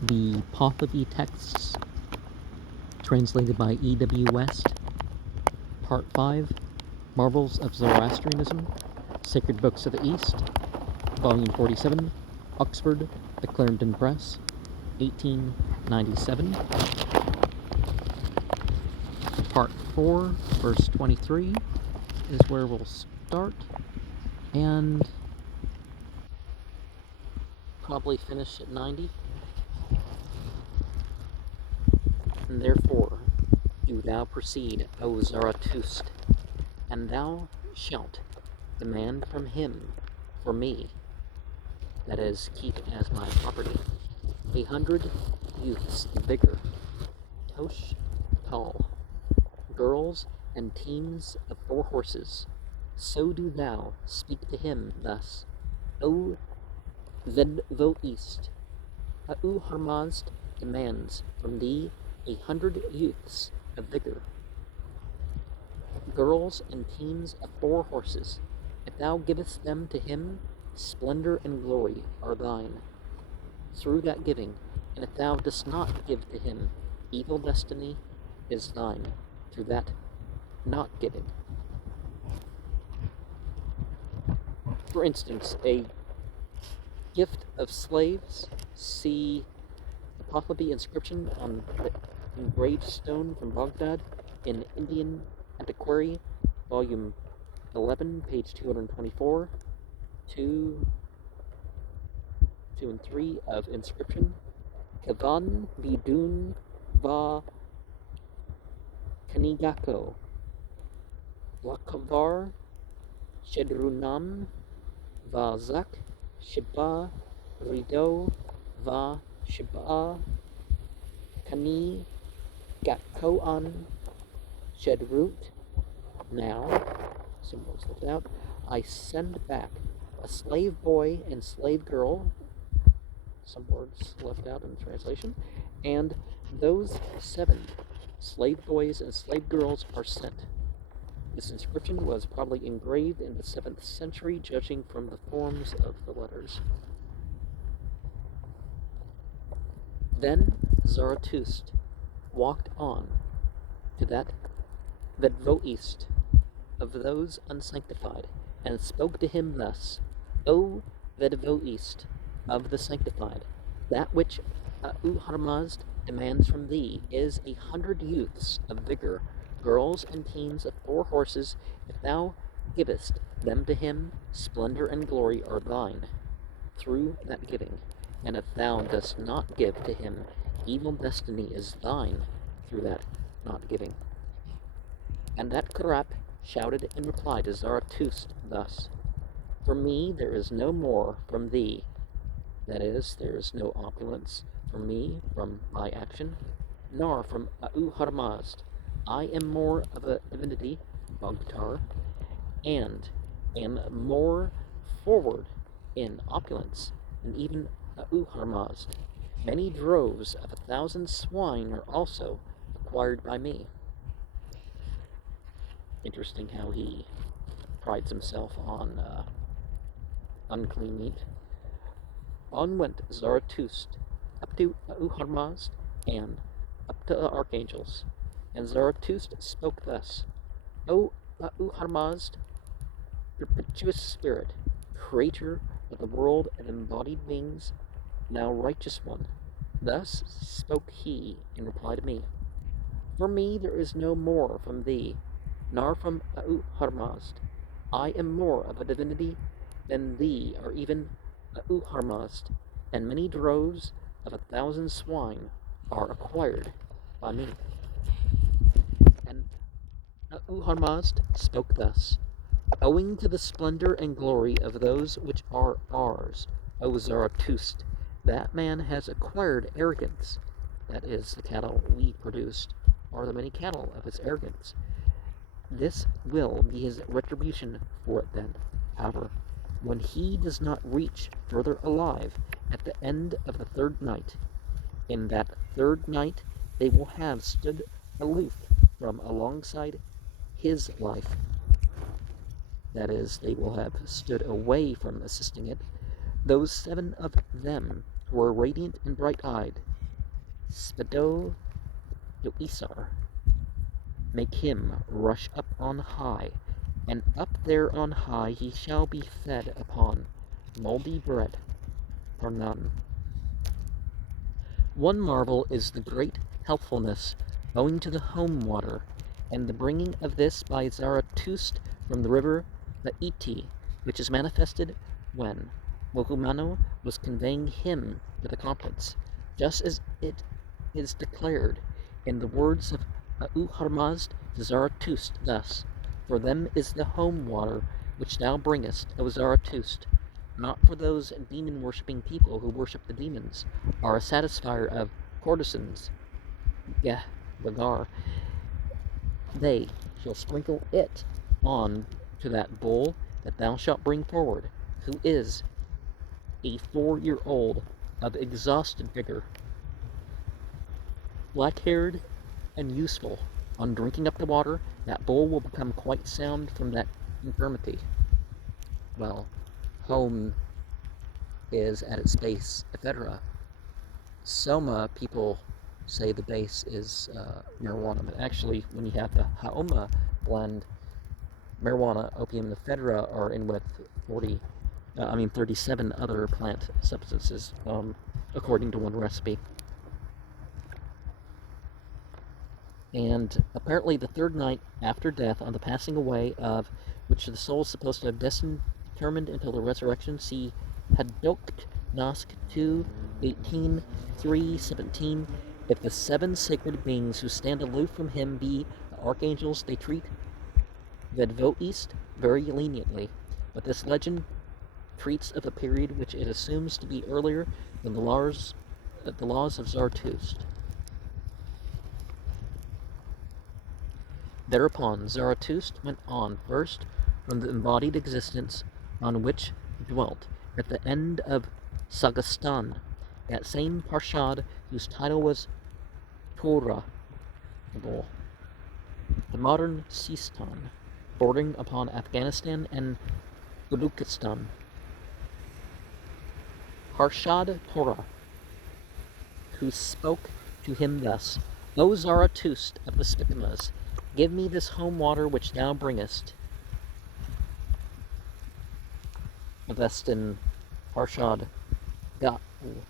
The Pahlavi texts, translated by E.W. West, Part 5, Marvels of Zoroastrianism, Sacred Books of the East, Volume 47, Oxford, The Clarendon Press, 1897. Part 4, verse 23 is where we'll start, and probably finish at 90. And therefore do thou proceed, O Zarathustra, and thou shalt demand from him for me, that is, keep as my property, 100 youths of vigor, tosh tall, girls and teams of 4 horses. So do thou speak to him thus, O Vedvoist, A'u Harmazd demands from thee 100 youths of vigor, girls and teams of 4 horses. If thou givest them to him, splendor and glory are thine through that giving, and if thou dost not give to him, evil destiny is thine through that not giving. For instance, a gift of slaves, see the Pahlavi inscription on the engraved stone from Baghdad in Indian Antiquary, Volume 11, page 224, 2 and 3 of inscription. Kavan Vidun Va Kanigako Lakavar Shedrunam Va Zak Shiba Rido Va Shiba Kani Gakoan Shedrut. Now, symbols left out, I send back a slave boy and slave girl, some words left out in the translation, and those 7 slave boys and slave girls are sent. This inscription was probably engraved in the 7th century, judging from the forms of the letters. Then Zarathustra walked on to that Vedvoist of those unsanctified, and spoke to him thus, O Vedvoist of the sanctified, that which A'u Harmazd demands from thee is 100 youths of vigor, girls and teams of 4 horses. If thou givest them to him, splendor and glory are thine through that giving, and if thou dost not give to him, evil destiny is thine through that not giving. And that Karap shouted in reply to Zarathustra thus, For me there is no more from thee, that is, there is no opulence for me from my action, nor from A'u Harmazd. I am more of a divinity, Bogtar, and am more forward in opulence than even A'u Harmazd. Many droves of 1,000 swine are also acquired by me. Interesting how he prides himself on unclean meat. On went Zarathustra up to A'u Harmazd and up to the archangels, and Zarathustra spoke thus, O A'u Harmazd, perpetuous spirit, creator of the world of embodied beings, thou righteous one. Thus spoke he in reply to me, For me there is no more from thee, nor from A'u Harmazd. I am more of a divinity than thee, or even A'u Harmazd, and many droves of 1,000 swine are acquired by me. And A'u Harmazd spoke thus, Owing to the splendor and glory of those which are ours, O Zarathustra, that man has acquired arrogance, that is, the cattle we produced are the many cattle of his arrogance. This will be his retribution for it then. However, when he does not reach further alive at the end of the 3rd night, in that 3rd night they will have stood aloof from alongside his life. That is, they will have stood away from assisting it. Those 7 of them were radiant and bright-eyed, Spido-Isar, make him rush up on high, and up there on high he shall be fed upon moldy bread for none. One marvel is the great healthfulness owing to the home water, and the bringing of this by Zarathustra from the river Laiti, which is manifested when Wohumano was conveying him to the conference, just as it is declared in the words of Ahurmazd to Zarathustra thus, for them is the home water which thou bringest, O Zarathustra, not for those demon-worshipping people who worship the demons, are a satisfier of courtesans, Vagar. They shall sprinkle it on to that bull that thou shalt bring forward, who is a 4-year-old of exhausted vigor, black-haired and useful. On drinking up the water, that bull will become quite sound from that infirmity. Well, home is at its base, ephedra. Soma, people say the base is marijuana, but actually, when you have the Haoma blend, marijuana, opium, and ephedra are in with 37 other plant substances, according to one recipe. And apparently the third night after death, on the passing away of which the soul is supposed to have determined until the resurrection, see Hadokt Nosk 2:18, 3:17. If the 7 sacred beings who stand aloof from him be the archangels, they treat Vedvoist very leniently, but this legend treats of a period which it assumes to be earlier than the laws of Zarathustra. Thereupon Zarathustra went on first from the embodied existence on which dwelt at the end of Sagastan, that same Parshad whose title was Torah, the modern Sistan, bordering upon Afghanistan and Uzbekistan. Parshad Torah, who spoke to him thus, O Zarathustra of the Spicamas, give me this home water which thou bringest. That's in Parshad Ga'u,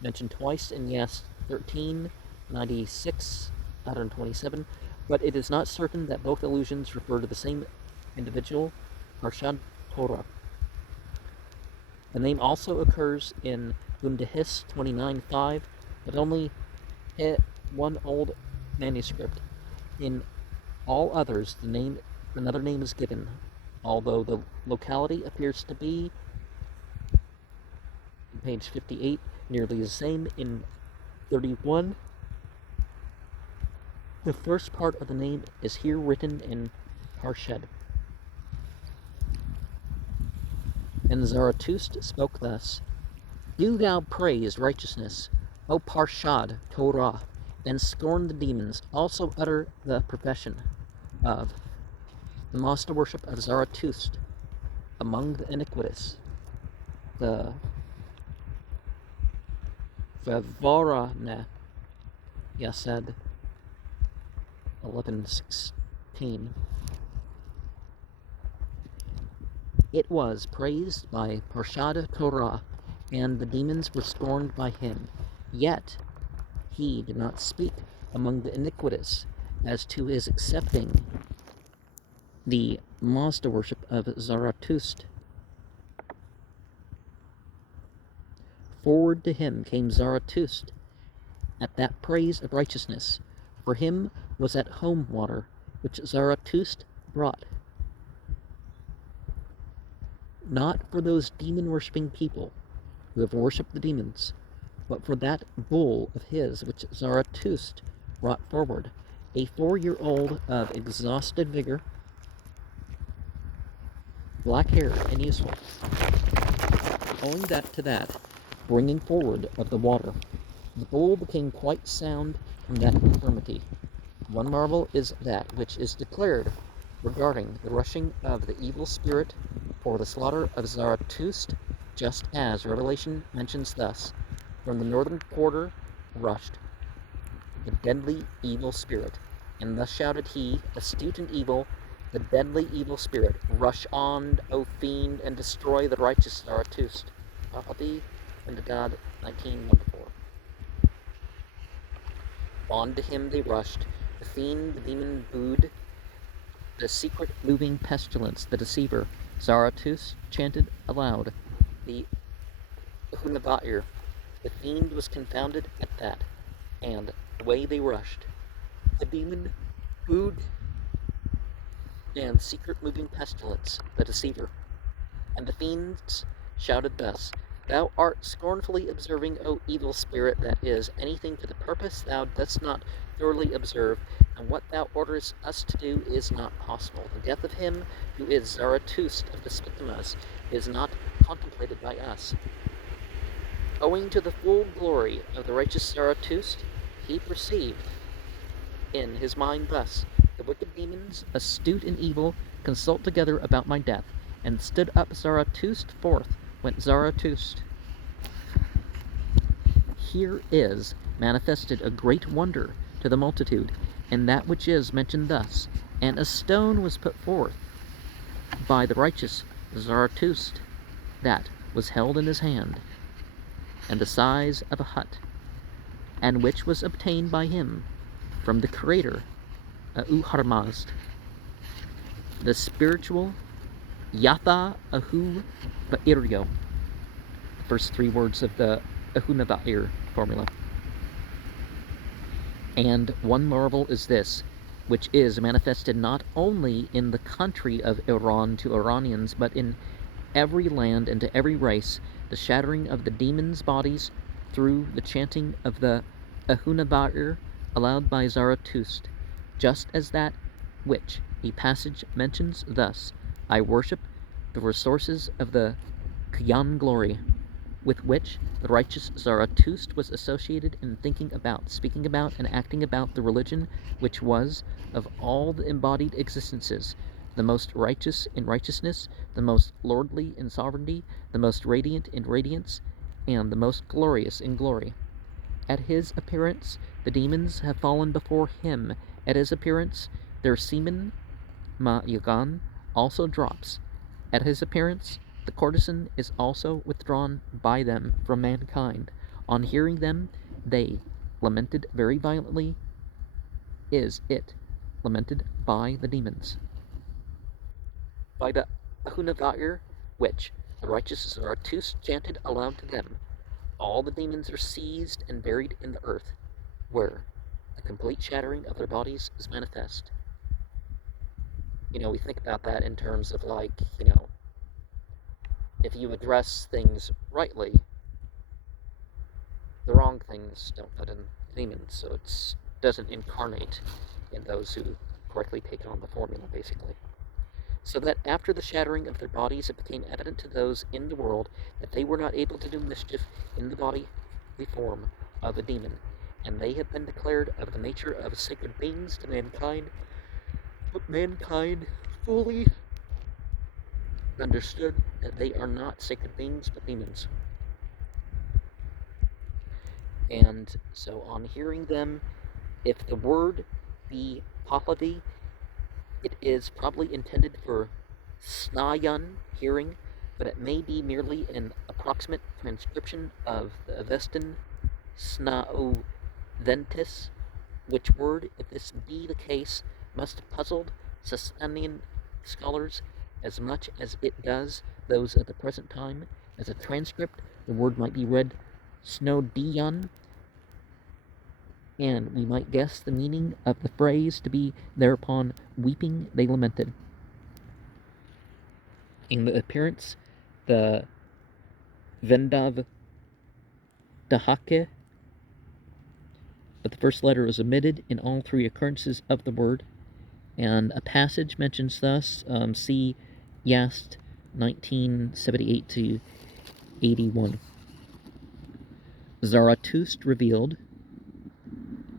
mentioned twice in Yes 13:96, 127, but it is not certain that both allusions refer to the same individual, Parshad Torah. The name also occurs in Gundahis 29:5, but only one old manuscript. In all others, another name is given, although the locality appears to be, page 58, nearly the same in 31. The first part of the name is here written in Parshad. And Zarathustra spoke thus, do thou praise righteousness, O Parshad Torah, then scorn the demons, also utter the profession of the master worship of Zarathustra among the iniquitous, the Vavarana, Yased 11:16. It was praised by Parshad Torah, and the demons were scorned by him. Yet he did not speak among the iniquitous as to his accepting the master worship of Zarathustra. Forward to him came Zarathustra at that praise of righteousness. For him was at home water, which Zarathustra brought. Not for those demon-worshipping people who have worshipped the demons, but for that bull of his which Zarathustra brought forward, a 4-year-old of exhausted vigor, black-haired and useful. Owing to that bringing forward of the water, the bull became quite sound from that infirmity. One marvel is that which is declared regarding the rushing of the evil spirit for the slaughter of Zarathustra, just as Revelation mentions thus, from the northern quarter rushed the deadly evil spirit. And thus shouted he, astute and evil, the deadly evil spirit, rush on, O fiend, and destroy the righteous Zarathustra. Pahlavi, and God, 19:1-4. On to him they rushed. The fiend, the demon booed, the secret moving pestilence, the deceiver. Zarathustra chanted aloud. The Hunavair. The fiend was confounded at that, and away they rushed. The demon booed, and secret moving pestilence, the deceiver. And the fiends shouted thus, Thou art scornfully observing, O evil spirit, that is, anything for the purpose thou dost not thoroughly observe, and what thou orderest us to do is not possible. The death of him who is Zarathustra of the Spithamas is not contemplated by us. Owing to the full glory of the righteous Zarathustra, he perceived in his mind thus, the wicked demons, astute and evil, consult together about my death, and stood up Zarathustra forth, went Zarathustra. Here is manifested a great wonder to the multitude, and that which is mentioned thus, and a stone was put forth by the righteous Zarathustra, that was held in his hand, and the size of a hut, and which was obtained by him from the Creator, Uharmazd, the spiritual Yatha Ahu Va'iryo, the first three words of the Ahunavair formula. And one marvel is this, which is manifested not only in the country of Iran to Iranians, but in every land and to every race, the shattering of the demons' bodies through the chanting of the Ahunavair aloud by Zarathustra, just as that which a passage mentions thus, I worship the resources of the Kyan glory, with which the righteous Zarathustra was associated in thinking about, speaking about, and acting about the religion which was, of all the embodied existences, the most righteous in righteousness, the most lordly in sovereignty, the most radiant in radiance, and the most glorious in glory. At his appearance, the demons have fallen before him. At his appearance, their semen, Ma Yagan, also drops. At his appearance, the courtesan is also withdrawn by them from mankind. On hearing them, they lamented very violently. Is it lamented by the demons? By the Ahunavair, which the righteous Zarathustra chanted aloud to them, all the demons are seized and buried in the earth, where the complete shattering of their bodies is manifest. We think about that in terms of if you address things rightly, the wrong things don't put in demons, so it doesn't incarnate in those who correctly take on the formula, basically. So that after the shattering of their bodies, it became evident to those in the world that they were not able to do mischief in the bodily form of a demon, and they have been declared of the nature of sacred beings to mankind, but mankind fully understood that they are not sacred beings, but demons. And so on hearing them, if the word be Pahlavi, it is probably intended for Snayan, hearing, but it may be merely an approximate transcription of the Avestan Snaoventis, which word, if this be the case, must have puzzled Sasanian scholars as much as it does those at the present time. As a transcript, the word might be read Snodian, and we might guess the meaning of the phrase to be, thereupon weeping they lamented. In the appearance, the Vendav Dahake, but the first letter is omitted in all three occurrences of the word, and a passage mentions thus, see Yast 1978-81. Zarathustra revealed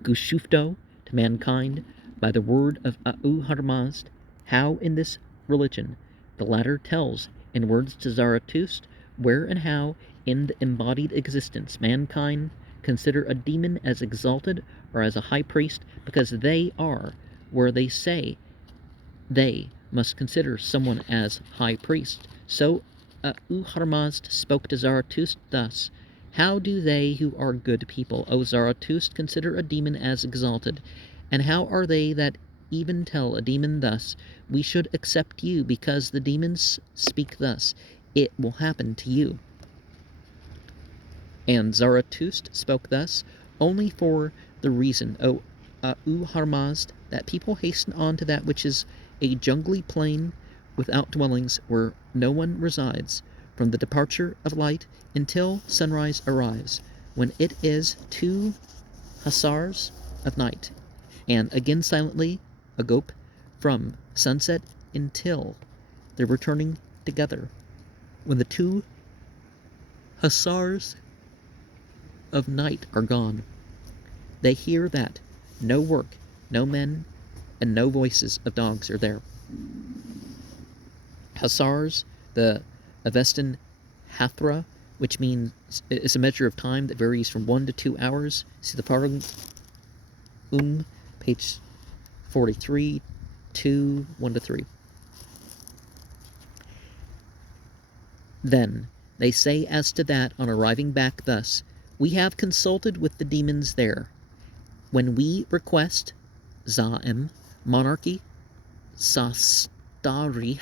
Gushufto to mankind by the word of Auharmazd, how in this religion the latter tells in words to Zarathustra where and how in the embodied existence mankind consider a demon as exalted or as a high priest, because they are where they say they must consider someone as high priest. So Uharmazd spoke to Zarathustra thus: How do they who are good people, O Zarathustra, consider a demon as exalted? And how are they that even tell a demon thus, We should accept you, because the demons speak thus, It will happen to you? And Zarathustra spoke thus only for the reason, O Uharmazd, that people hasten on to that which is a jungly plain without dwellings, where no one resides, from the departure of light until sunrise arrives, when it is 2 hussars of night, and again silently agope from sunset until they're returning together. When the 2 hussars of night are gone, they hear that no work, no men, and no voices of dogs are there. Hussars, the Avestan Hathra, which means is a measure of time that varies from 1 to 2 hours. See the Pahlavi, page 43, 1 to 3. Then they say as to that, on arriving back thus, We have consulted with the demons there. When we request Za'im, monarchy, Sastari,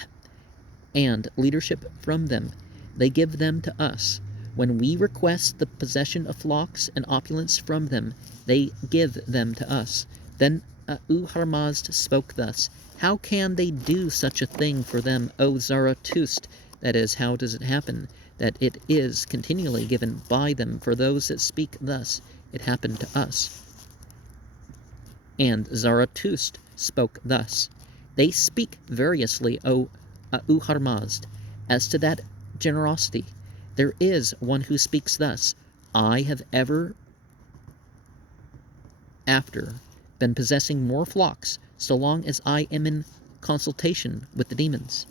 and leadership from them, they give them to us. When we request the possession of flocks and opulence from them, they give them to us. Then Uharmazd spoke thus: How can they do such a thing for them, O Zarathustra? That is, how does it happen that it is continually given by them for those that speak thus, It happened to us? And Zarathustra spoke thus: They speak variously, O Uharmazd. As to that generosity, there is one who speaks thus: I have ever after been possessing more flocks, so long as I am in consultation with the demons.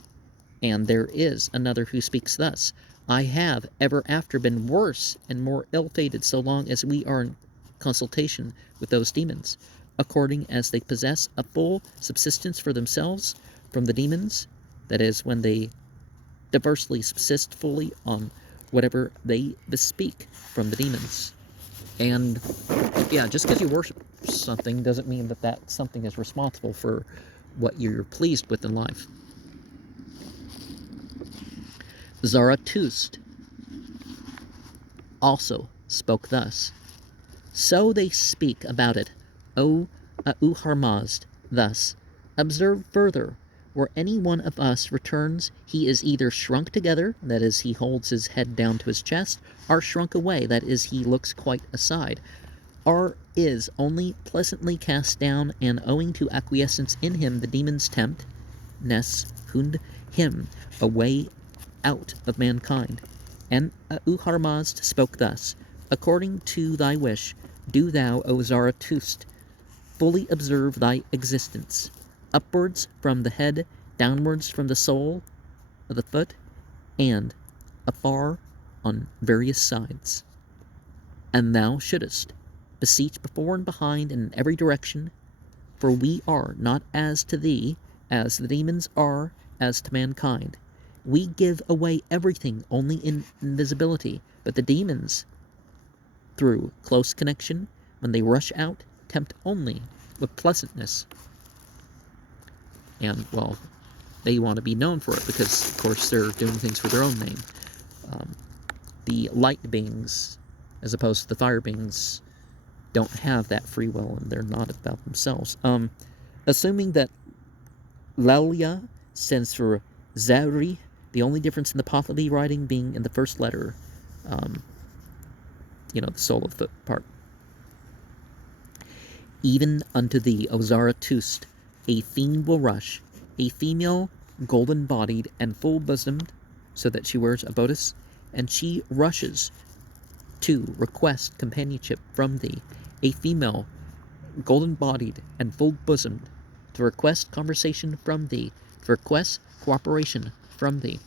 And there is another who speaks thus: I have ever after been worse and more ill-fated, so long as we are in consultation with those demons, according as they possess a full subsistence for themselves from the demons, that is, when they diversely subsist fully on whatever they bespeak from the demons. And yeah, just because you worship something doesn't mean that that something is responsible for what you're pleased with in life. Zarathustra also spoke thus: So they speak about it, O Uharmazd, thus: Observe further, where any one of us returns, he is either shrunk together, that is, he holds his head down to his chest, or shrunk away, that is, he looks quite aside, or is only pleasantly cast down, and owing to acquiescence in him the demons tempt, hund him away out of mankind. And Uharmazd spoke thus: According to thy wish, do thou, O Zarathustra, fully observe thy existence, upwards from the head, downwards from the sole of the foot, and afar on various sides. And thou shouldest beseech before and behind and in every direction, for we are not as to thee as the demons are as to mankind. We give away everything only in invisibility, but the demons, through close connection, when they rush out, tempt only with pleasantness. And, well, they want to be known for it because, of course, they're doing things for their own name. The light beings, as opposed to the fire beings, don't have that free will, and they're not about themselves. Assuming that Laulia stands for Zari, the only difference in the Pahlavi writing being in the first letter, the soul of the part. Even unto thee, O Zarathustra, a fiend will rush, a female, golden-bodied and full-bosomed, so that she wears a bodice, and she rushes to request companionship from thee, a female, golden-bodied and full-bosomed, to request conversation from thee, to request cooperation from thee.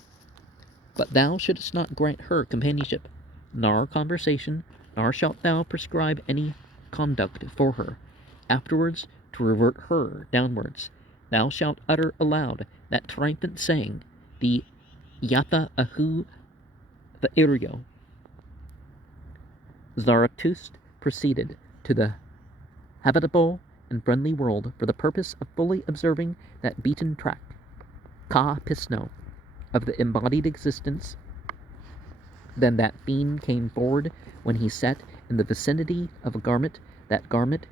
But thou shouldst not grant her companionship, nor conversation, nor shalt thou prescribe any conduct for her, afterwards to revert her downwards. Thou shalt utter aloud that triumphant saying, the Yatha Ahu Vairio. Zarathustra proceeded to the habitable and friendly world for the purpose of fully observing that beaten track, Ka Pisno, of the embodied existence. Then that fiend came forward when he sat in the vicinity of a garment, that garment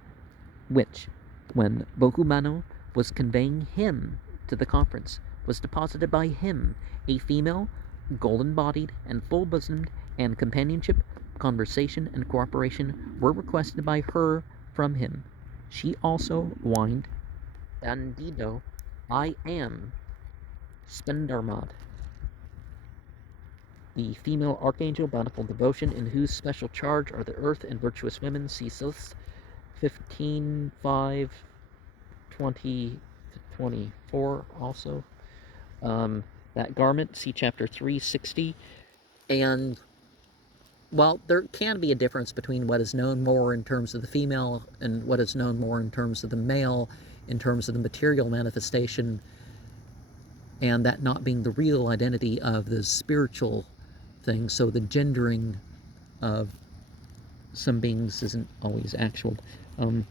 which, when Bohumano was conveying him to the conference, was deposited by him, a female, golden-bodied and full-bosomed, and companionship, conversation, and cooperation were requested by her from him. She also whined, Bandido, I am Spendarmad, the female archangel, bountiful devotion, in whose special charge are the earth and virtuous women. See Sils 15:5-20-24 also. That garment, see chapter 360. And while there can be a difference between what is known more in terms of the female and what is known more in terms of the male, in terms of the material manifestation, and that not being the real identity of the spiritual thing, so the gendering of some beings isn't always actual. And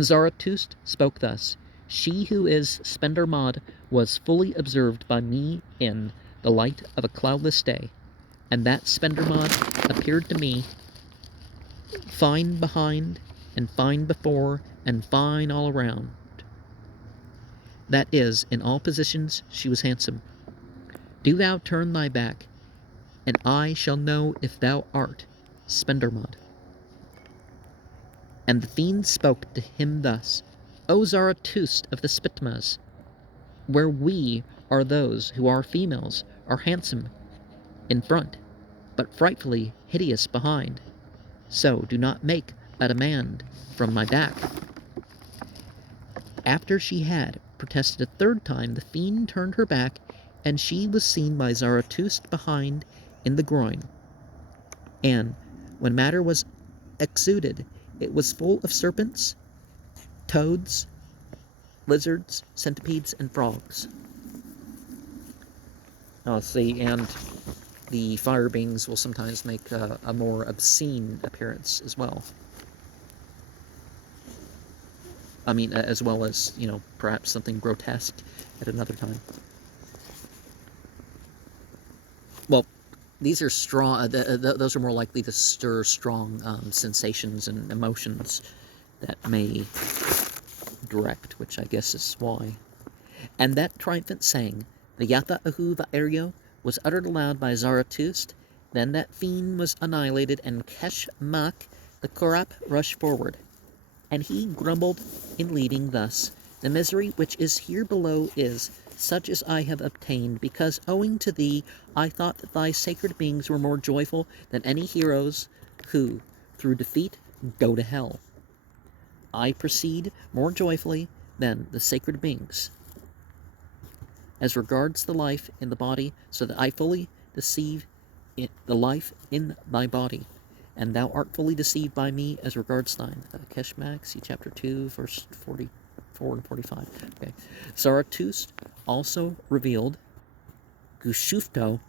Zarathustra spoke thus, She who is Spendarmad was fully observed by me in the light of a cloudless day, and that Spendarmad appeared to me fine behind, and fine before, and fine all around. That is, in all positions she was handsome. Do thou turn thy back, and I shall know if thou art Spendarmad. And the fiend spoke to him thus, O Zarathustra of the Spitmas, where we are those who are females, are handsome in front, but frightfully hideous behind. So do not make a demand from my back. After she had protested a third time, the fiend turned her back, and she was seen by Zarathustra behind in the groin. And when matter was exuded, it was full of serpents, toads, lizards, centipedes, and frogs. See, and the fire beings will sometimes make a more obscene appearance as well. I mean, as well as, perhaps something grotesque at another time. Well, these are strong, those are more likely to stir strong sensations and emotions that may direct, which I guess is why. And that triumphant saying, the Yatha Ahu Vairio, was uttered aloud by Zarathustra. Then that fiend was annihilated, and Keshmak, the Korap, rushed forward. And he grumbled in leaving thus, The misery which is here below is such as I have obtained, because owing to thee I thought that thy sacred beings were more joyful than any heroes who, through defeat, go to hell. I proceed more joyfully than the sacred beings, as regards the life in the body, so that I fully deceive the life in thy body, and thou art fully deceived by me as regards thine. Keshmak, see chapter 2, verse 44 and 45. Okay. Zarathustra also revealed Gushufto,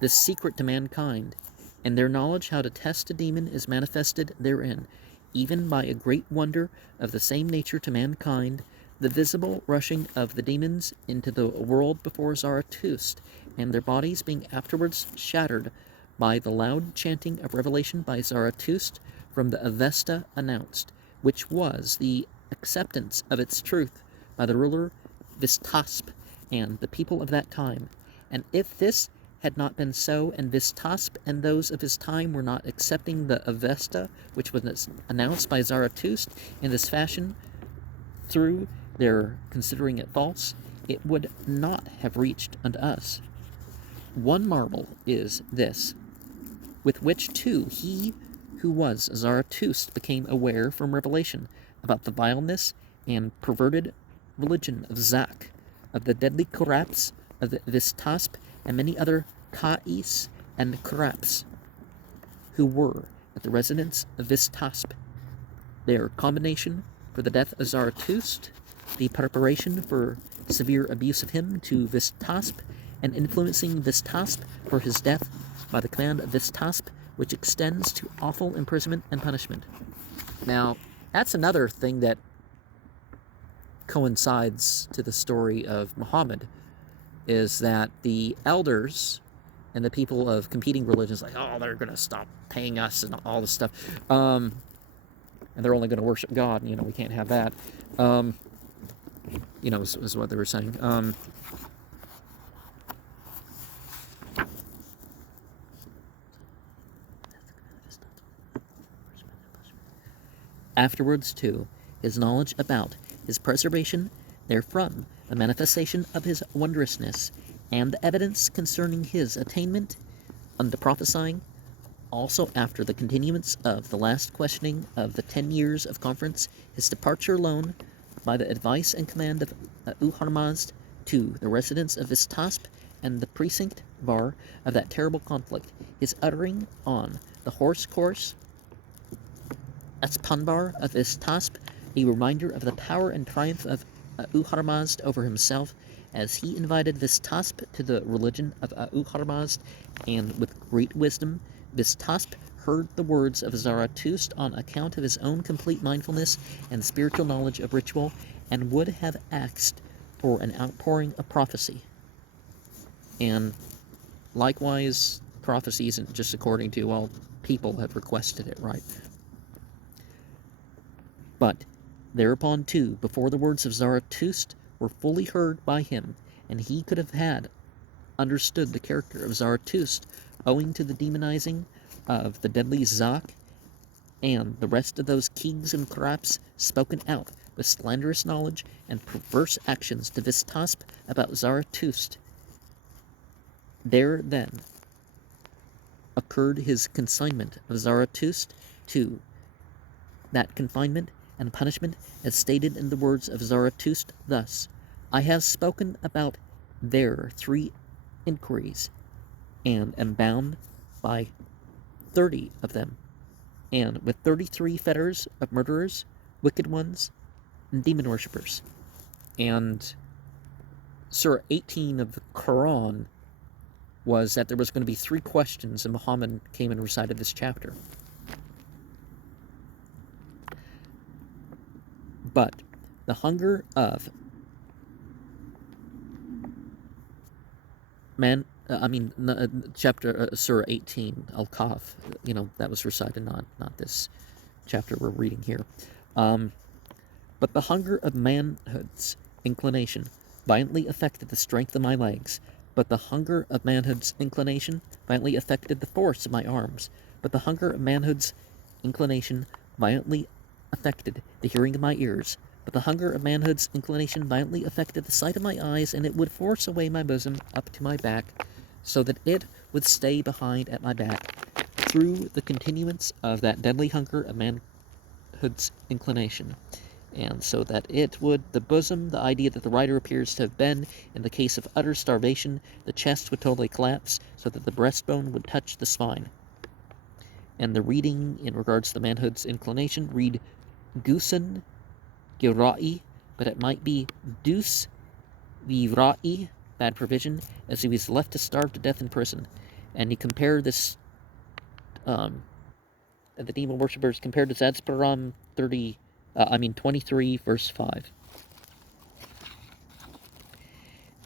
the secret to mankind, and their knowledge how to test a demon is manifested therein, even by a great wonder of the same nature to mankind, the visible rushing of the demons into the world before Zarathustra, and their bodies being afterwards shattered by the loud chanting of revelation by Zarathustra from the Avesta announced, which was the acceptance of its truth by the ruler Vistasp and the people of that time. And if this had not been so, and Vistasp and those of his time were not accepting the Avesta, which was announced by Zarathustra in this fashion, through their considering it false, it would not have reached unto us. One marvel is this, with which too he who was Zarathustra became aware from revelation about the vileness and perverted religion of Zak, of the deadly Koraps, of the Vistasp, and many other Ka'is and Koraps, who were at the residence of Vistasp. Their combination for the death of Zarathustra, the preparation for severe abuse of him to Vistasp, and influencing Vistasp for his death by the command of Vistasp, which extends to awful imprisonment and punishment. Now, that's another thing that coincides to the story of Muhammad, is that the elders and the people of competing religions, like, oh, they're going to stop paying us and all this stuff, and they're only going to worship God. We can't have that. Is what they were saying. Afterwards, too, his knowledge about his preservation therefrom, the manifestation of his wondrousness, and the evidence concerning his attainment unto prophesying, also after the continuance of the last questioning of the 10 years of conference, his departure alone, by the advice and command of Uharmazd, to the residence of Vistasp, and the precinct bar of that terrible conflict, his uttering on the horse course, Espanbar of Vistasp, a reminder of the power and triumph of Uharmazd over himself, as he invited Vistasp to the religion of Uharmazd, and with great wisdom, Vistasp heard the words of Zarathustra on account of his own complete mindfulness and spiritual knowledge of ritual, and would have asked for an outpouring of prophecy. And likewise, prophecy isn't just according to, well, people have requested it, right? But thereupon, too, before the words of Zarathustra were fully heard by him, and he could have had understood the character of Zarathustra, owing to the demonizing of the deadly Zak, and the rest of those kings and craps spoken out with slanderous knowledge and perverse actions to Vistasp about Zarathustra, there then occurred his consignment of Zarathustra to that confinement and punishment, as stated in the words of Zarathustra thus: I have spoken about their 3 inquiries, and am bound by 30 of them, and with 33 fetters of murderers, wicked ones, and demon worshippers. And Surah 18 of the Quran was that there was going to be 3 questions, and Muhammad came and recited this chapter. But the hunger of man, chapter Surah 18, Al-Kahf, that was recited, not this chapter we're reading here. But the hunger of manhood's inclination violently affected the strength of my legs. But the hunger of manhood's inclination violently affected the force of my arms. But the hunger of manhood's inclination violently affected the hearing of my ears. But the hunger of manhood's inclination violently affected the sight of my eyes, and it would force away my bosom up to my back, so that it would stay behind at my back, through the continuance of that deadly hunger of manhood's inclination. And so that it would, the bosom, the idea that the writer appears to have been, in the case of utter starvation, the chest would totally collapse, so that the breastbone would touch the spine. And the reading in regards to the manhood's inclination, read Gusen Girai, but it might be Deus Virai, bad provision, as he was left to starve to death in prison. And you compare this, the demon worshippers compared to Zadsparam 23, verse 5.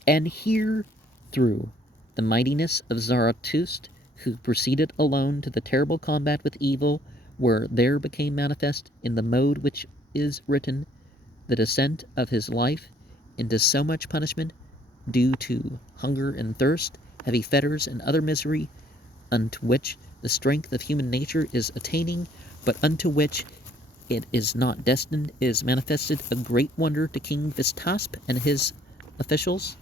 And here, through the mightiness of Zarathustra, who proceeded alone to the terrible combat with evil, where there became manifest in the mode which is written, the descent of his life into so much punishment, due to hunger and thirst, heavy fetters, and other misery, unto which the strength of human nature is attaining, but unto which it is not destined, is manifested a great wonder to King Vistasp and his officials.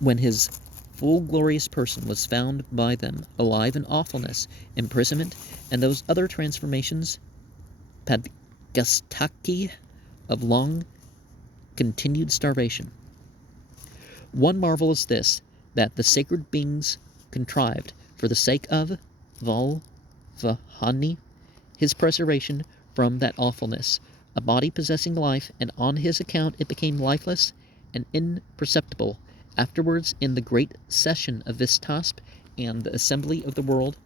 When his full glorious person was found by them alive in awfulness, imprisonment, and those other transformations, Padgastaki, of long continued starvation. One marvel is this, that the sacred beings contrived for the sake of Valvahani, his preservation from that awfulness, a body possessing life, and on his account it became lifeless and imperceptible. Afterwards, in the great session of Vistasp and the assembly of the world,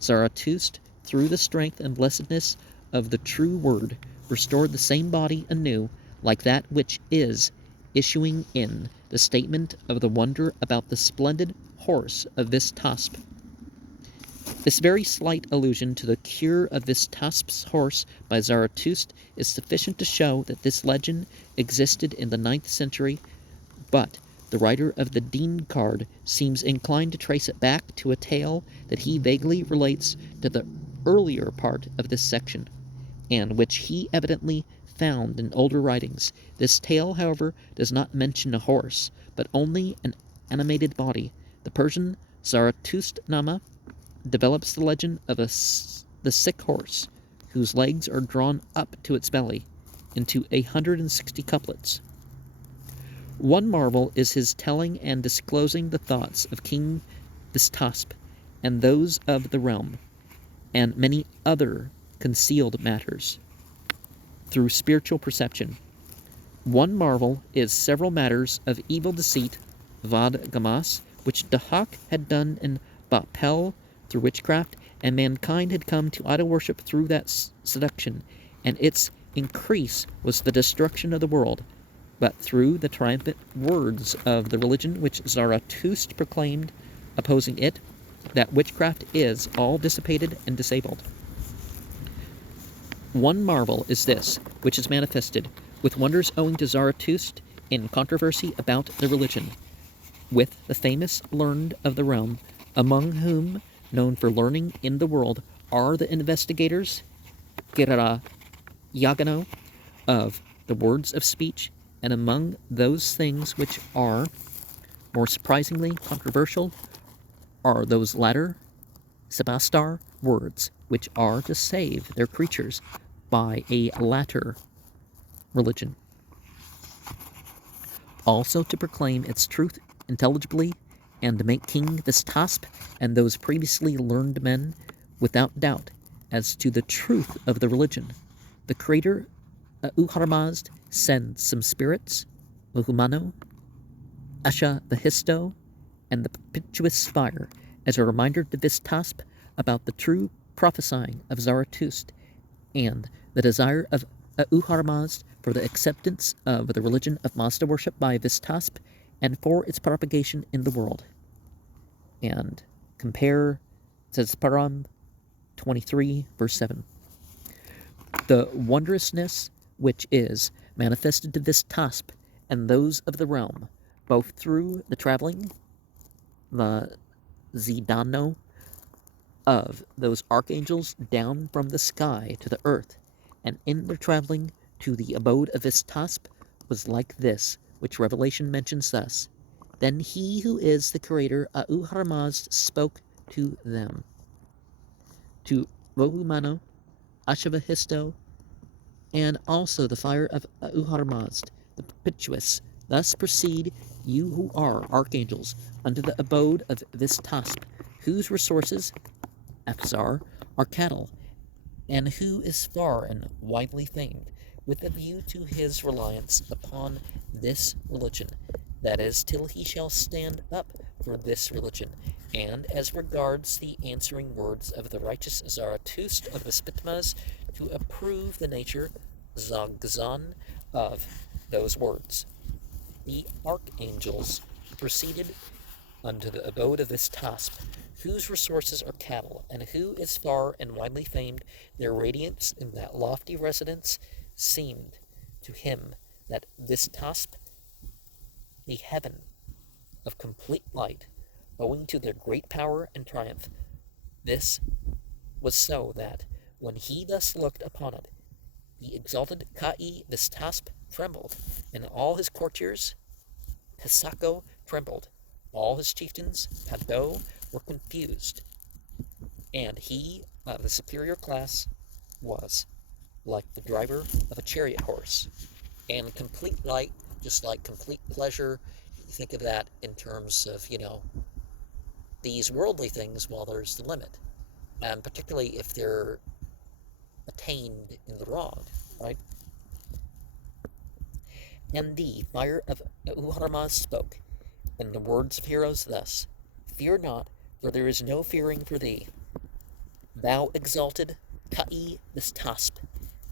Zarathustra, through the strength and blessedness of the true word, restored the same body anew, like that which is, issuing in the statement of the wonder about the splendid horse of Vistasp. This very slight allusion to the cure of Vistasp's horse by Zarathustra is sufficient to show that this legend existed in the 9th century, but the writer of the Dean card seems inclined to trace it back to a tale that he vaguely relates to the earlier part of this section, and which he evidently found in older writings. This tale, however, does not mention a horse, but only an animated body. The Persian Zarathustra-nama develops the legend of the sick horse, whose legs are drawn up to its belly, into 160 couplets. One marvel is his telling and disclosing the thoughts of King Vistasp and those of the realm, and many other concealed matters, through spiritual perception. One marvel is several matters of evil deceit, vad gamas, which Dahak had done in Bapel through witchcraft, and mankind had come to idol worship through that seduction, and its increase was the destruction of the world. But through the triumphant words of the religion which Zarathustra proclaimed, opposing it, that witchcraft is all dissipated and disabled. One marvel is this, which is manifested, with wonders owing to Zarathustra, in controversy about the religion, with the famous learned of the realm, among whom, known for learning in the world, are the investigators, Yagano, of the words of speech, and among those things which are more surprisingly controversial are those latter Sebastar words, which are to save their creatures by a latter religion, also to proclaim its truth intelligibly, and to make King Vistasp and those previously learned men without doubt as to the truth of the religion. The creator Uharmazd sends some spirits, Muhumano, Asha the Histo, and the perpetuous fire, as a reminder to Vistasp about the true prophesying of Zarathustra and the desire of Uharmazd for the acceptance of the religion of Mazda worship by Vistasp and for its propagation in the world. And compare Zezparam 23, verse 7. The wondrousness which is manifested to Vistasp and those of the realm, both through the traveling, the Zidano, of those archangels down from the sky to the earth, and in their traveling to the abode of Vistasp, was like this, which Revelation mentions thus. Then he who is the creator, Auharmazd, spoke to them, to Vohumano, Ashavahisto, and also the fire of Auharmazd, the perpetuous. Thus proceed you who are archangels unto the abode of Vistasp, whose resources, Afzar, are cattle, and who is far and widely famed, with a view to his reliance upon this religion, that is, till he shall stand up for this religion. And as regards the answering words of the righteous Zarathustra of the Spitmas, to approve the nature, Zagzan, of those words. The archangels proceeded unto the abode of Vistasp, whose resources are cattle, and who is far and widely famed. Their radiance in that lofty residence seemed to him that Vistasp, the heaven of complete light, owing to their great power and triumph. This was so that, when he thus looked upon it, the exalted Kai Vistasp trembled, and all his courtiers, Hisako, trembled. All his chieftains, Pado, were confused, and he of the superior class was like the driver of a chariot horse. And complete light, just like complete pleasure, you think of that in terms of, these worldly things while there's the limit, particularly if they're attained in the wrong, right? And the fire of Uharma spoke, in the words of heroes thus: Fear not, for there is no fearing for thee. Thou exalted Ka'i Mistasp,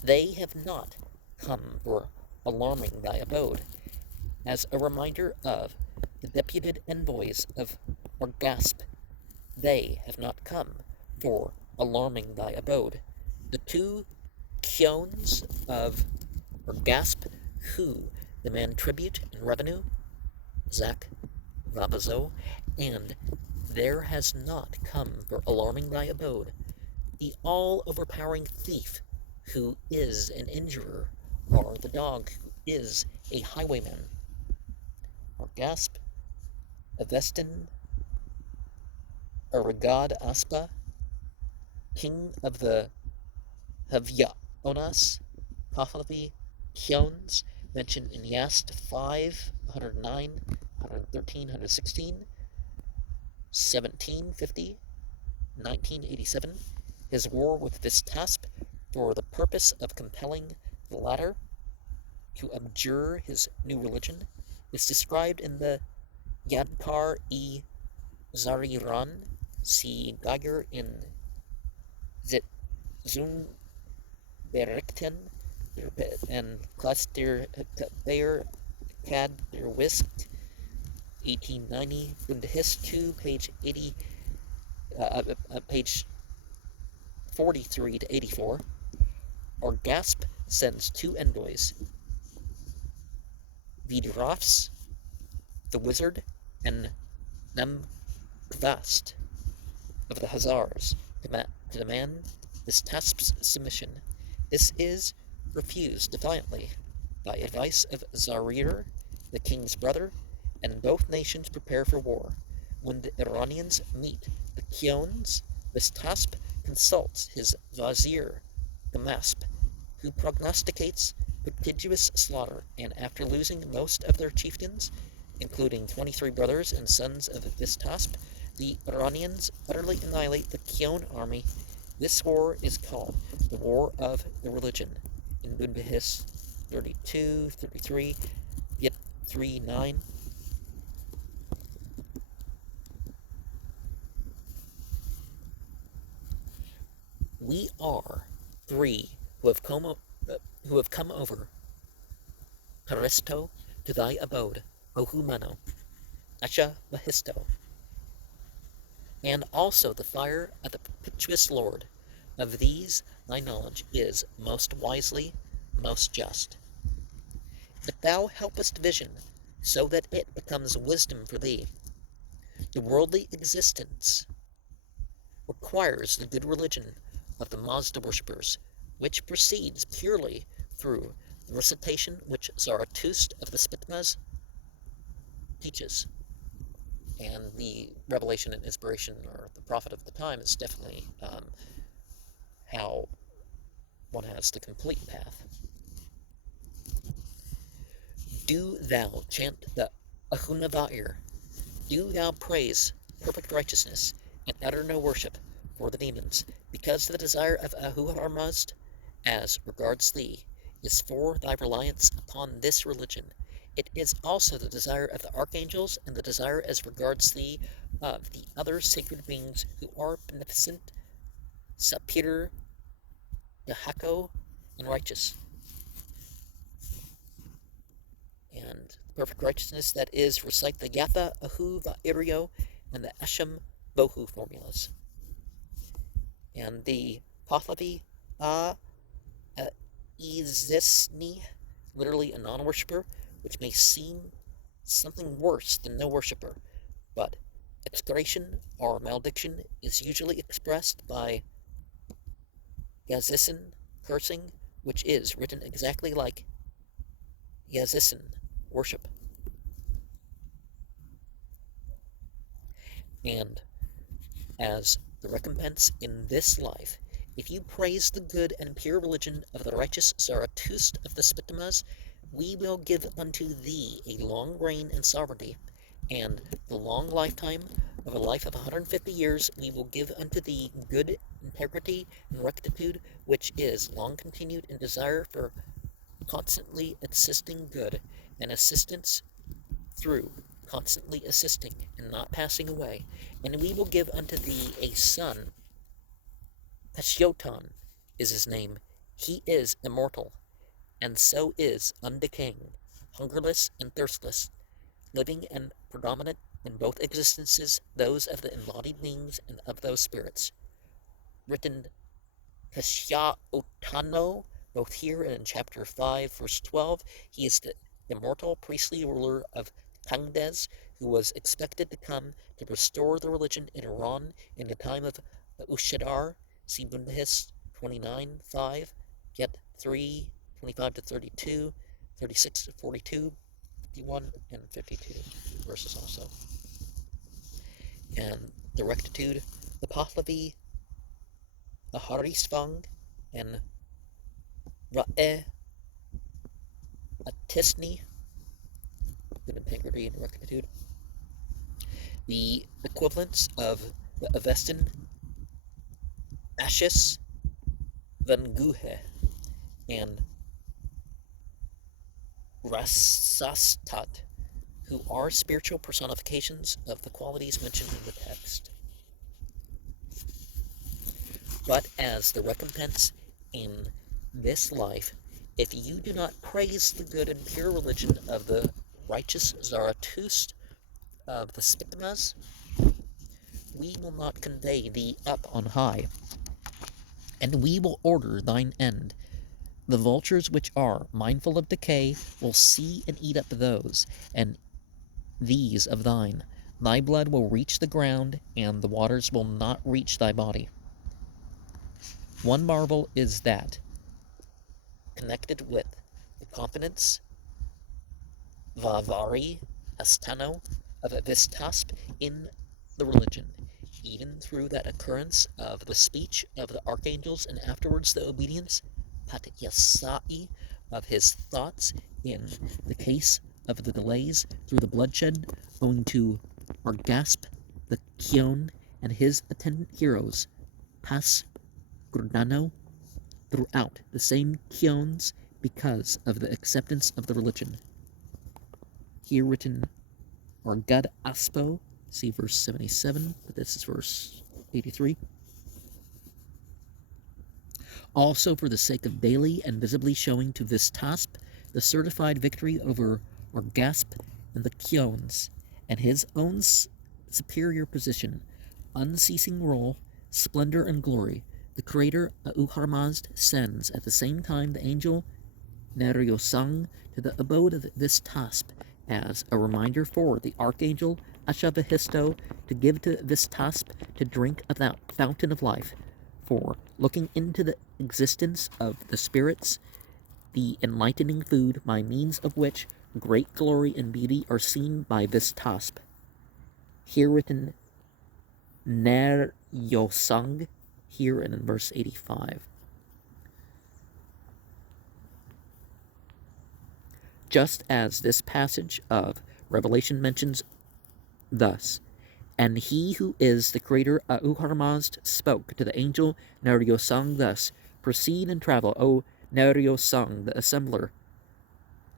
they have not come for alarming thy abode, as a reminder of the deputed envoys of Orgasp. They have not come for alarming thy abode. The two Kyones of Orgasp, who demand tribute and revenue, Zach Vabazo, and there has not come for alarming thy abode. The all-overpowering thief, who is an injurer, or the dog, who is a highwayman. Orgasp, Avestin, Aragad Aspa, king of the Havyaonas, Pahlavi, Kyones, mentioned in Yast 5, 109, 113, 116, 1750, 1987, his war with Vistasp for the purpose of compelling the latter to abjure his new religion, is described in the Yadkar-e Zariran, see Geiger in Zunberichten, and Cluster Bayer Cad der Whisked, 1890, Bundehist 2, page 80, page 43 to 84. Orgasp sends two envoys, Vidrafs, the wizard, and Namkvast of the Hazars, to demand Vistasp's submission. This is refused defiantly by advice of Zarir, the king's brother, and both nations prepare for war. When the Iranians meet the Kyones, Vistasp consults his vizier, Gamasp, who prognosticates prodigious slaughter, and after losing most of their chieftains, including 23 brothers and sons of Vistasp, the Iranians utterly annihilate the Kyon army. This war is called the War of the Religion, in Bundehis 32, 33, Yet 3, 9. We are three who have come over, Haristo, to thy abode, Ohumano, Asha Mahisto, and also the fire of the perpetuous Lord. Of these thy knowledge is most wisely, most just. If thou helpest vision, so that it becomes wisdom for thee, the worldly existence requires the good religion of the Mazda worshippers, which proceeds purely through the recitation which Zarathustra of the Spitmas teaches. And the revelation and inspiration, or the prophet of the time, is definitely how one has the complete path. Do thou chant the Ahunavair, do thou praise perfect righteousness, and utter no worship for the demons, because the desire of Ahuharmazd, as regards thee, is for thy reliance upon this religion. It is also the desire of the archangels, and the desire as regards thee of the other sacred beings who are beneficent, Sapir, Dahako, and righteous. And perfect righteousness, that is, recite the Yatha, Ahu, Va'irio, and the Asham Bohu formulas. And the Pahlavi Izisni, literally a non-worshipper, which may seem something worse than no worshipper, but execration or malediction is usually expressed by Yazisin, cursing, which is written exactly like Yazisin, worship. And as the recompense in this life, if you praise the good and pure religion of the righteous Zarathustra of the Spitmas, we will give unto thee a long reign and sovereignty, and the long lifetime of a life of 150 years, we will give unto thee good integrity and rectitude, which is long continued in desire for constantly assisting good, and assistance through constantly assisting and not passing away. And we will give unto thee a son, Pashyoton is his name. He is immortal, and so is undecaying, hungerless and thirstless, living and predominant in both existences, those of the embodied beings and of those spirits. Written Kashya Otano, both here and in chapter 5, verse 12. He is the immortal priestly ruler of Kangdes, who was expected to come to restore the religion in Iran in the time of Ushadar. See Bundahis 29:5, Get 3:25-32, 36-42, 51, and 52 verses also. And the rectitude, the Pahlavi, the Harisvang, and Ra'eh Atisni, good integrity and rectitude. The equivalents of the Avestan Ashis, Vanguhe, and Rasastat, who are spiritual personifications of the qualities mentioned in the text. But as the recompense in this life, if you do not praise the good and pure religion of the righteous Zarathustra of the Spitmas, we will not convey thee up on high, and we will order thine end. The vultures which are mindful of decay will see and eat up those, and these of thine. Thy blood will reach the ground, and the waters will not reach thy body. One marvel is that, connected with the confidence, Vavari Astano, of Vistasp in the religion, even through that occurrence of the speech of the archangels and afterwards the obedience, Patyasai, of his thoughts in the case of the delays through the bloodshed owing to Argasp the Kion and his attendant heroes, Pas Gurdano, throughout the same Kions because of the acceptance of the religion. Here written Argad Aspo, see verse 77, but this is verse 83. Also for the sake of daily and visibly showing to Vistasp the certified victory over Orgasp and the Kions, and his own superior position, unceasing role, splendor, and glory, the creator Auharmazd sends at the same time the angel Neryosang to the abode of Vistasp as a reminder for the archangel Ashavahisto to give to Vistasp to drink of that fountain of life, for looking into the existence of the spirits, the enlightening food by means of which great glory and beauty are seen by Vistasp. Here written Neryosang, here and in verse 85. Just as this passage of Revelation mentions thus, and he who is the creator Auharmazd spoke to the angel Neryosang thus, proceed and travel, O Neryosang, the assembler,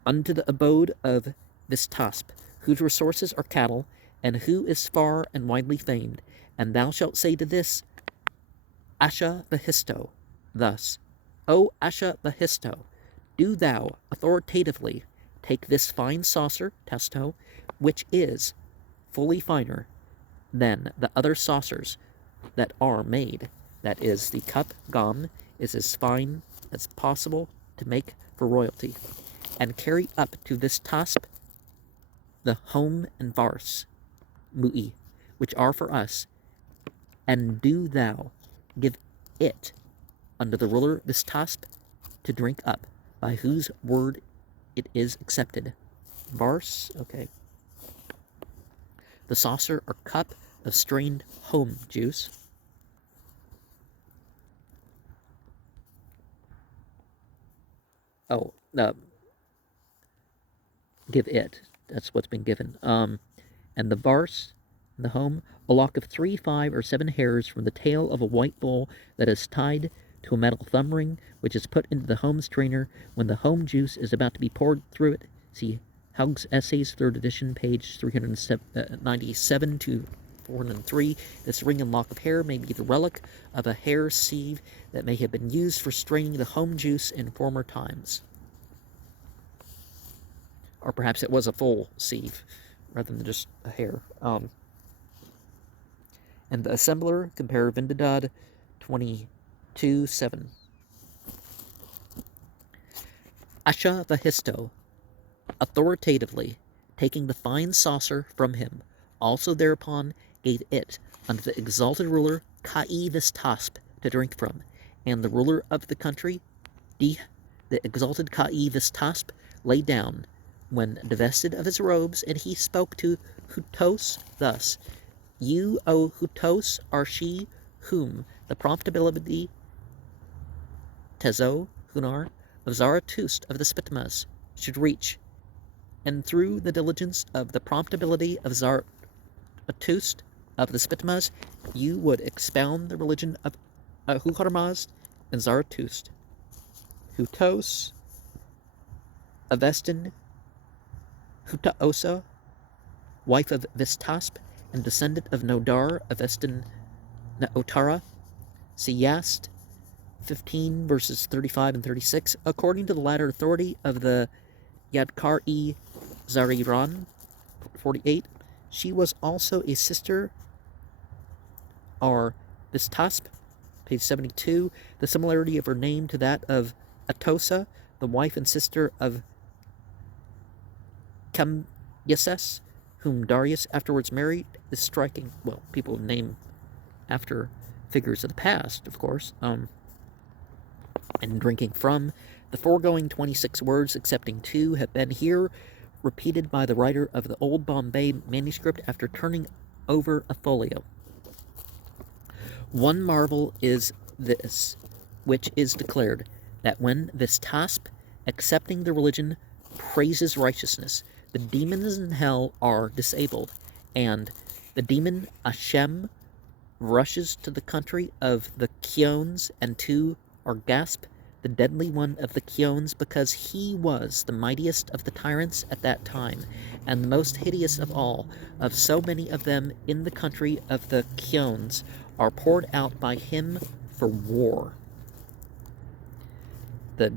unto the abode of Vistasp, whose resources are cattle, and who is far and widely famed, and thou shalt say to this Asha Vahisto thus, O Asha Vahisto, do thou authoritatively take this fine saucer, testo, which is fully finer than the other saucers that are made. That is, the cup, gam, is as fine as possible to make for royalty, and carry up to this tasp the home and vars, mui, which are for us, and do thou give it unto the ruler this tasp to drink up, by whose word it is accepted. Vars, okay. The saucer or cup of strained home juice. Oh, give it. That's what's been given. And the vars in the home, a lock of 3, 5, or 7 hairs from the tail of a white bull that is tied to a metal thumb ring, which is put into the home strainer when the home juice is about to be poured through it. See Haug's Essays, 3rd edition, page 397 to 403. This ring and lock of hair may be the relic of a hair sieve that may have been used for straining the home juice in former times. Or perhaps it was a full sieve rather than just a hair. And the assembler, compare Vindadad 22-7. Asha Vahisto, authoritatively taking the fine saucer from him, also thereupon gave it unto the exalted ruler Kai Vistasp to drink from, and the ruler of the country, the exalted Kai Vistasp, lay down, when divested of his robes, and he spoke to Hutos thus: You, O Hutos, are she whom the promptability Tezo Hunar of Zarathustra of the Spitmas should reach, and through the diligence of the promptability of Zarathustra of the Spitmas, you would expound the religion of Huharmaz and Zarathustra. Hutos, Avestin, Hutaosa, wife of Vistasp, and descendant of Nodar, Avestin Naotara, Siyast, 15 verses 35 and 36, according to the latter authority of the Yadkar-e Zariran, 48, she was also a sister, or Vistasp, page 72, the similarity of her name to that of Atosa, the wife and sister of Cambyses, whom Darius afterwards married, is striking. Well, people name after figures of the past, of course, and drinking from. The foregoing 26 words, excepting 2, have been here repeated by the writer of the Old Bombay manuscript after turning over a folio. One marvel is this, which is declared, that when Vistasp, accepting the religion, praises righteousness, the demons in hell are disabled, and the demon Ashem rushes to the country of the Kyones and to Argasp, the deadly one of the Kyones, because he was the mightiest of the tyrants at that time, and the most hideous of all. Of so many of them in the country of the Kyones are poured out by him for war. The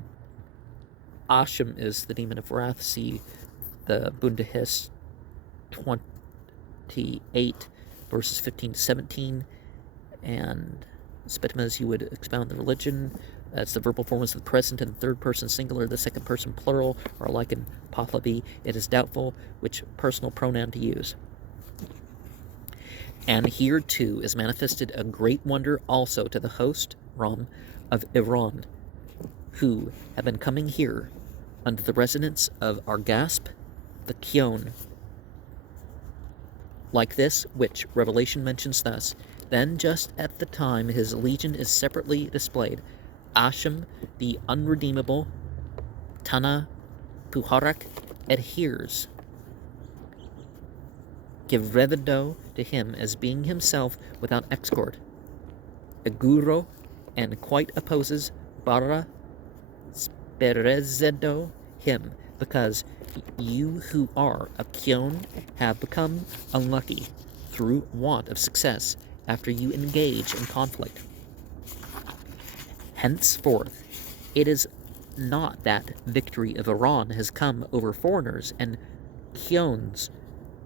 Asham is the demon of wrath. See the Bundahis 28 verses 15 to 17, and Spitmas, you would expound the religion. That's the verbal forms of the present and the third person singular. The second person plural are like in Pahlavi. It is doubtful which personal pronoun to use. And here too is manifested a great wonder also to the host, Ram, of Iran, who have been coming here under the residence of Argasp, the Kyon, like this, which Revelation mentions thus: Then just at the time his legion is separately displayed, Asham, the unredeemable, Tana Puharak, adheres, give revido to him as being himself without escort, Aguro, and quite opposes Bara Sperezedo him, because you who are a Kyon have become unlucky through want of success after you engage in conflict. Henceforth, it is not that victory of Iran has come over foreigners and Kyons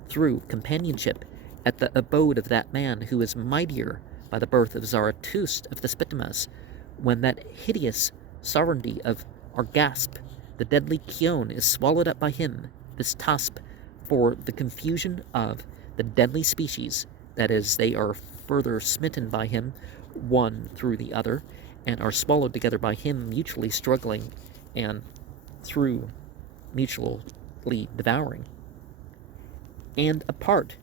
through companionship at the abode of that man who is mightier by the birth of Zarathustra of the Spitmas, when that hideous sovereignty of Argasp, the deadly Kyon, is swallowed up by him, this Tasp, for the confusion of the deadly species, that is, they are further smitten by him, one through the other, and are swallowed together by him, mutually struggling, and through mutually devouring. And apart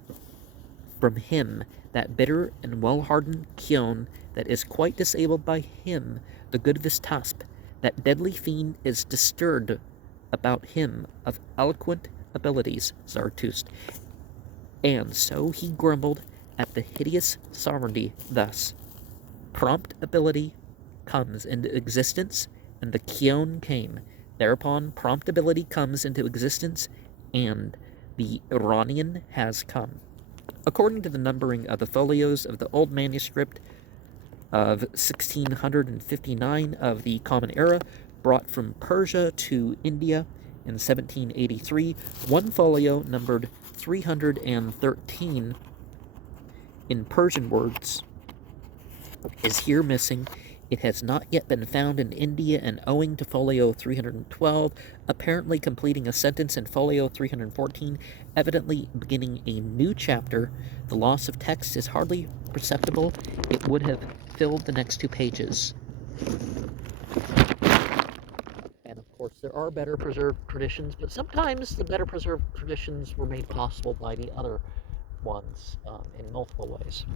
from him, that bitter and well-hardened Kyon that is quite disabled by him, the good Vistasp, that deadly fiend is disturbed about him of eloquent abilities, Zarathustra, And so he grumbled at the hideous sovereignty thus. Prompt ability comes into existence, and the Kion came. Thereupon prompt ability comes into existence, and the Iranian has come. According to the numbering of the folios of the old manuscript of 1659 of the Common Era, brought from Persia to India in 1783, one folio numbered 313 in Persian words is here missing. It has not yet been found in India, and owing to folio 312 apparently completing a sentence in folio 314, evidently beginning a new chapter, the loss of text is hardly perceptible. It would have filled the next 2 pages. And of course, there are better preserved traditions, but sometimes the better preserved traditions were made possible by the other ones in multiple ways.